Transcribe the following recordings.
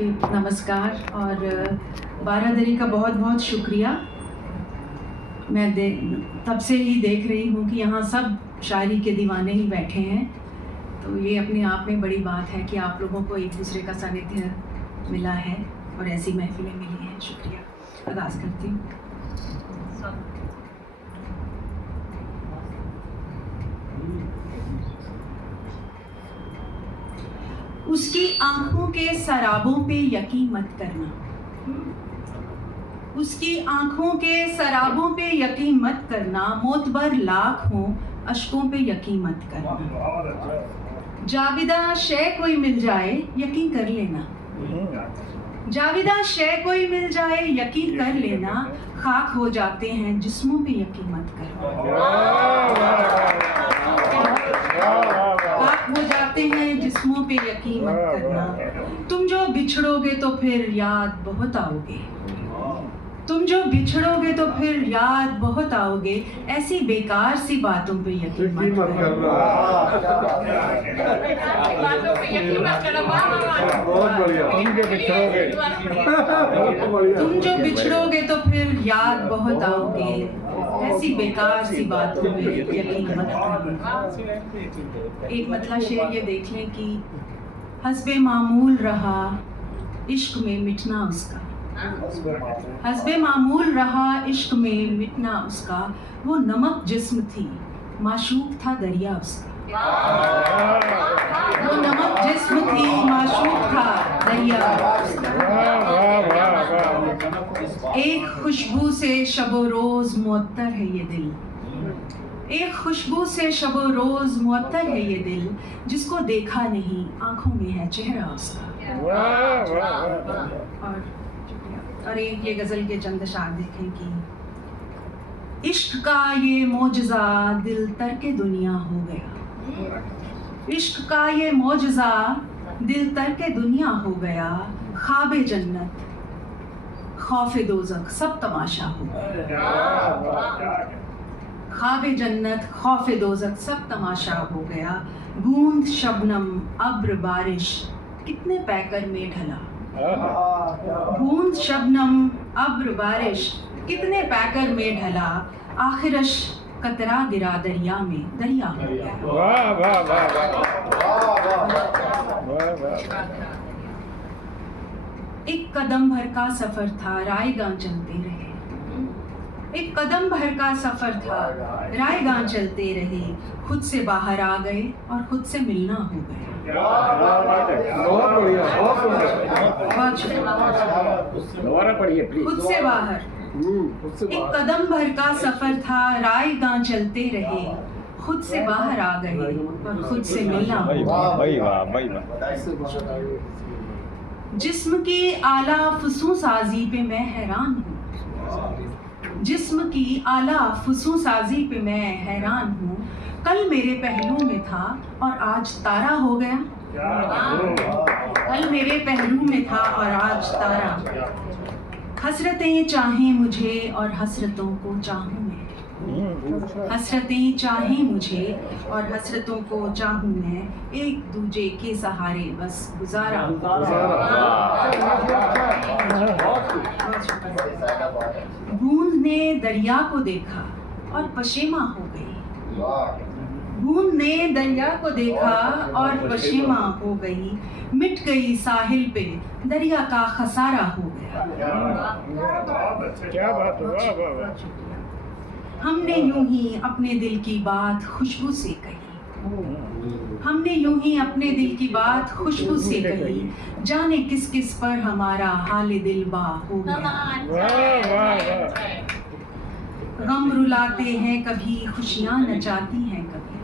सबके नमस्कार और बारादरी का बहुत बहुत शुक्रिया। मैं तब से ही देख रही हूँ कि यहाँ सब शायरी के दीवाने ही बैठे हैं, तो ये अपने आप में बड़ी बात है कि आप लोगों को एक दूसरे का सानिध्य मिला है और ऐसी महफिलें मिली हैं। शुक्रिया आगाज़ करती हूँ। उसकी आंखों के सराबों पे यकीन मत करना, उसकी आंखों के सराबों पे यकीन मत करना, मोतबर लाख हों अश्कों पे यकीन मत करना। जाविदा शय कोई मिल जाए यकीन कर लेना, जाविदा शय कोई मिल जाए यकीन कर लेना, खाक हो जाते हैं जिस्मों पे यकीन मत करना। खाक हो जाते हैं जिस्मों पे यकीन मत करना। तुम जो बिछड़ोगे तो फिर याद बहुत आओगे, तुम जो बिछड़ोगे तो फिर याद बहुत आओगे, ऐसी बेकार सी बातों पे यकीन मत करना। तुम जो बिछड़ोगे तो फिर याद बहुत आओगे, ऐसी बेकार सी बातों पे यकीन मत करना। एक मतला शेर ये देख लें कि हस्बे मामूल रहा इश्क में मिटना उसका, हस्बे मामूल रहा इश्क में मिटना उसका, वो नमक जिस्म थी माशूक था दरिया उसका, वो नमक जिस्म थी माशूक था दरिया उसका। एक खुशबू से शबो रोज मुअत्तर है ये दिल, एक खुशबू से शबो रोज मुअत्तर है ये दिल, जिसको देखा नहीं आंखों में है चेहरा उसका। और एक ये गज़ल के चंद अशार देखें कि इश्क का ये मोजज़ा दिल तर्के दुनिया हो गया, इश्क का ये मोजज़ा दिल तर्के दुनिया हो गया, ख्वाबे जन्नत खौफे दोज़ख सब तमाशा हो गया, ख्वाबे जन्नत खौफे दोज़ख सब तमाशा हो गया। बूंद शबनम अब्र बारिश कितने पैकर में ढला, बूंद शबनम अब्र बारिश कितने पैकर में ढला, आखिरश कतरा गिरा दरिया में दरिया हो गया। एक कदम भर का सफर था रायगां चलते रहे, एक कदम भर का सफर था रायगां चलते रहे, खुद से बाहर आ गए और खुद से मिलना हो गया। खुद से बाहर, एक कदम भर का सफर था रायगां चलते रहे, खुद से बाहर आ गए और खुद से मिलना हो गया। जिस्म की आला फुसू साजी पे मैं हैरान हूँ, जिस्म की आला फुसू साजी पे मैं हैरान हूँ, कल मेरे पहलू में था और आज तारा हो गया, कल मेरे पहलू में था और आज तारा। हसरतें चाहें मुझे और हसरतों को चाहूँ मैं, हसरतें चाहें मुझे और हसरतों को चाहूँ मैं, एक दूजे के सहारे बस गुजारा। बूंद ने दरिया को देखा और पशेमा हो गई, बूंद ने दरिया को देखा और पशेमा हो गई, मिट गई साहिल पे दरिया का खसारा हो गया। क्या बात है। हमने यूं ही अपने दिल की बात खुशबू से कही, हमने यूं ही अपने दिल की बात खुशबू से कही, जाने किस किस पर हमारा हाल दिल बा हो गया। गम रुलाते हैं कभी खुशियाँ नचाती हैं कभी,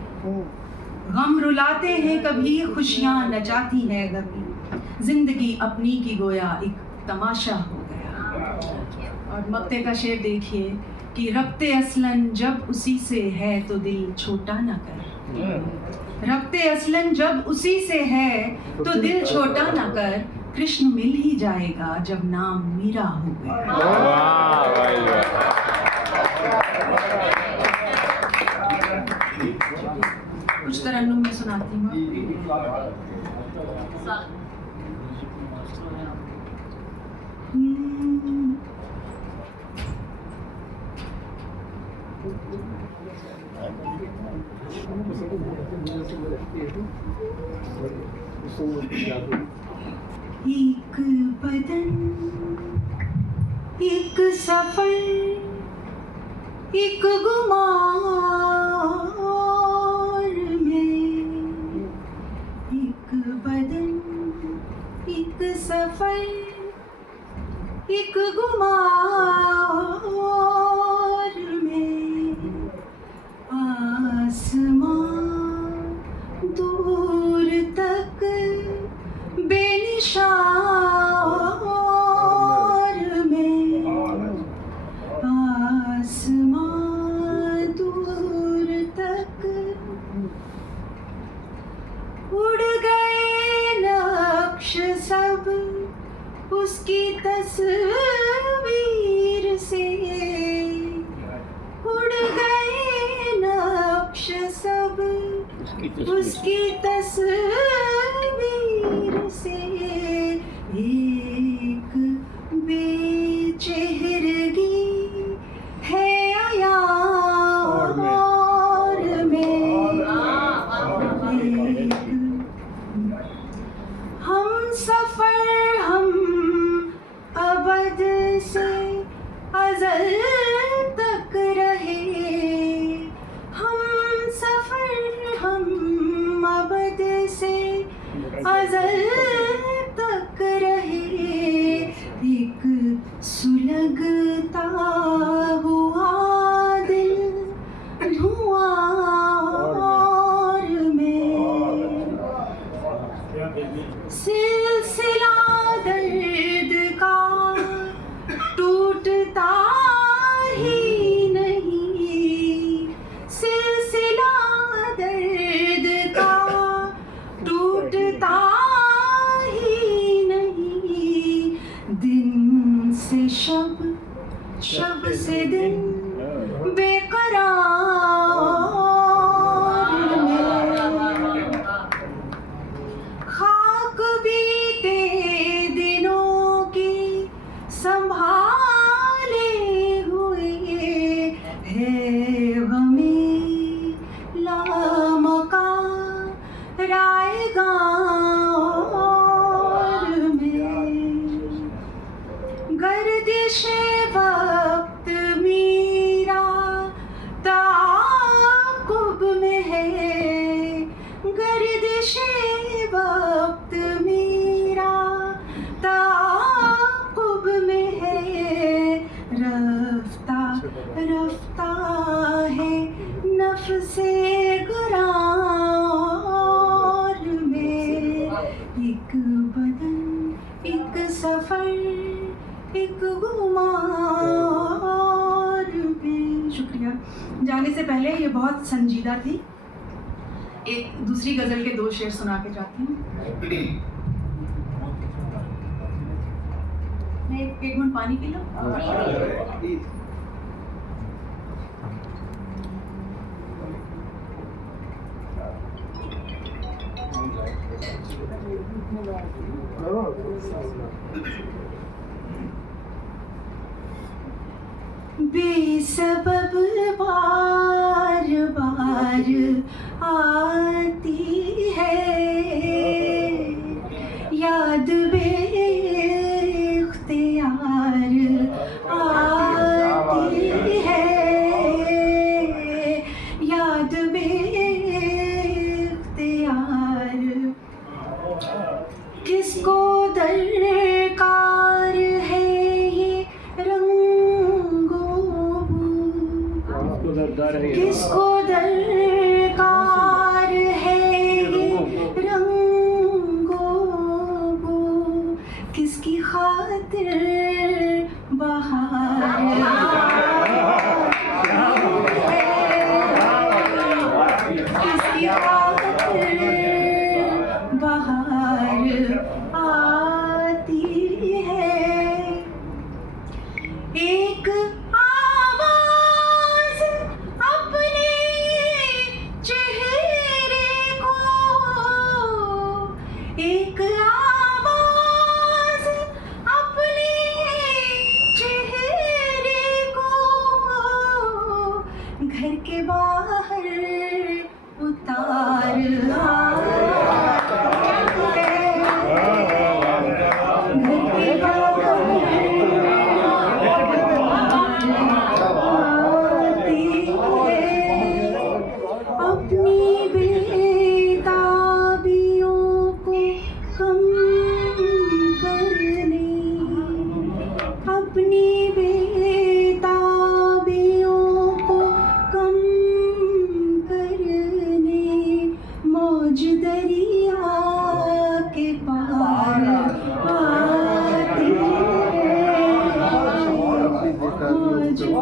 गम रुलाते हैं कभी खुशियाँ नचाती हैं कभी, जिंदगी अपनी की गोया एक तमाशा हो गया। और मक्ते का शेर देखिए कि रब्ते असलन जब उसी से है तो दिल छोटा न कर, रब्ते असलन जब उसी से है तो दिल छोटा न कर, कृष्ण मिल ही जाएगा जब नाम मीरा हो गया। कुछ तरन्नुम में सुनाती हूँ। एक बदन, एक सफर, एक गुमार में। एक बदन, एक सफर, एक गुमार में। आसमां दूर तक बेनिशान में। आसमां दूर तक उड़ गए नक्श सब उसकी तस्वीर से। उड़ गए नक्श सब उसकी तस्वीर से। एक बेचेहरगी है अयार में। हम सफर, हम अबद से अज़ल तक रहे। हम सफर, हम अबद से अज़ल तक रहे। एक सुलगता हुआ दिल धुआं में। सिलसिला दर्द का टूटता ही नहीं। सिलसिला दर्द का टूटता ही नहीं। दिन से शब, शब से दिन बेकरार में। खाक बीते दिनों की संभाले हुए है हमें लामकान रायगार में। गर्दिश वक्त मेरा ताक़ुब में है। गर्दिश वक्त मेरा ताक़ुब में है। रफ्ता रफ्ता है नफ्से गुरार में। एक बदन, एक सफर, एक गुमार में। शुक्रिया। जाने से पहले ये बहुत संजीदा थी। एक दूसरी गजल के 2 शेर सुना के जाती हूँ। मैं एक घूंट पानी पी लूं। बेसबब बार बार आती है याद, बेख्तियार आती है याद, बेख्तियार। किसको दरकार है ये रंगो, किसको दरकार है ये रंगो, किसकी खातिर बहार किसकी खातिर बहार आती है। एक आवाज़ अपने चेहरे को, एक आवाज़ अपने चेहरे को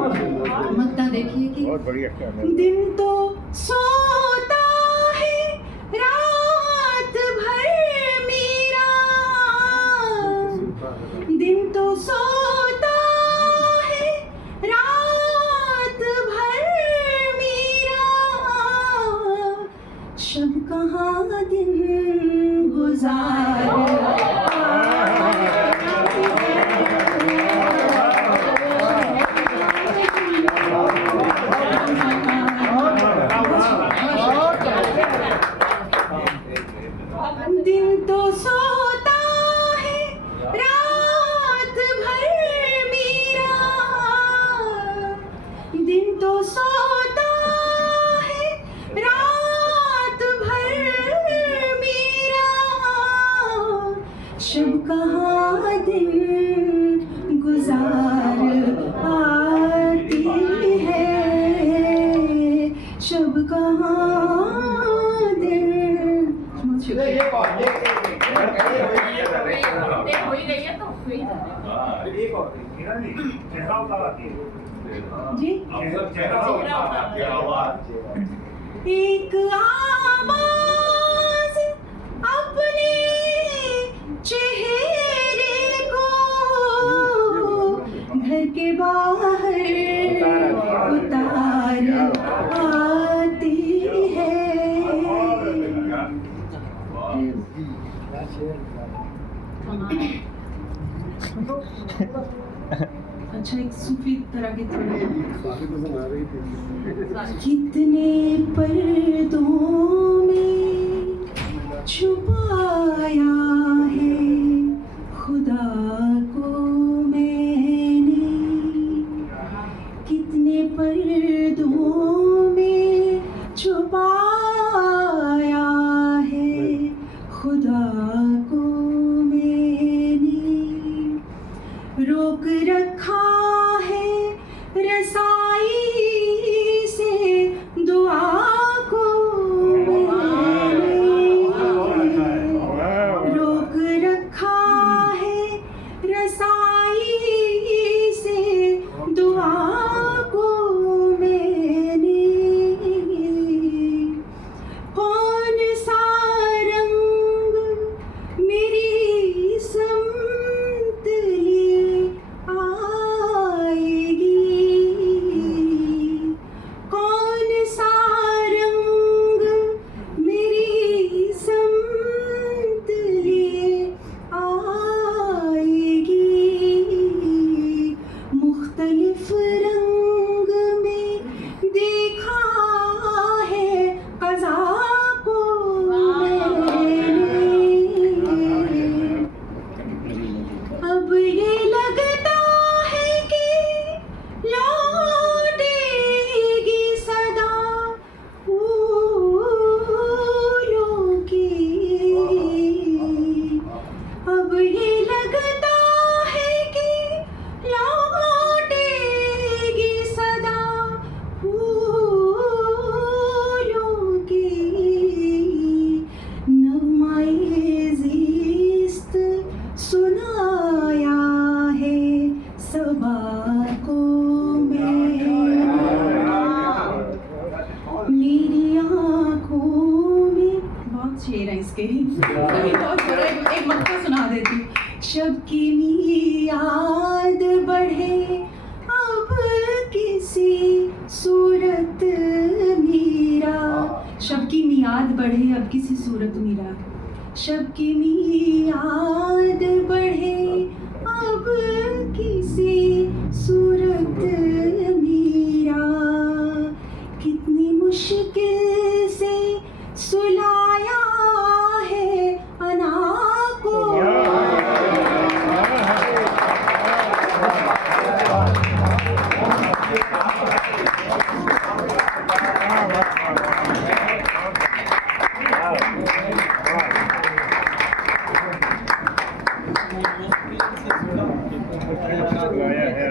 मत्ता देखिए कि बहुत बढ़िया ख्याल है। दिन तो सोता है रात भर मेरा, दिन तो सोता है रात भर मेरा, शब कहाँ दिन गुजार दिन तो सोता है रात भर मेरा, दिन तो सोता है रात भर मेरा, शब कहाँ दिन गुजार आती है, शब कहाँ दिन जी एक आवाज अपने चेहरे को घर के बाहर उतार आती है। अच्छा, एक सूफी तरह के थोड़े कितने पर्दों में छुपाया है खुदा को मैंने, कितने पर्दों में छुपाया है खुदा को मैंने, रोक रखा है रसाई से दुआ को मैंने, रोक रखा है रसाई से दुआ को मैंने, कौन सा रंग मेरी समत लिए आएगी, कौन सा रंग मेरी समत लिए आएगी, मुख्तलिफ रंग में देखा है क़ज़ा को मैंने, अब ये लगता है कि लौटेगी सदा फूलों की, अब ये लगता है कि लौटेगी सदा फूलों की, नग़्मा-ए ज़िस्त सुनाया है सबा को मैंने, मेरी आँखों में बहुत शेर है इसके, कभी बहुत बड़ा एक मक्का सुना देती हूँ। शब की याद बढ़े अब किसी सूरत मीरा, शब की मियाद बढ़े अब किसी सूरत मीरा, शब की मियाद बढ़े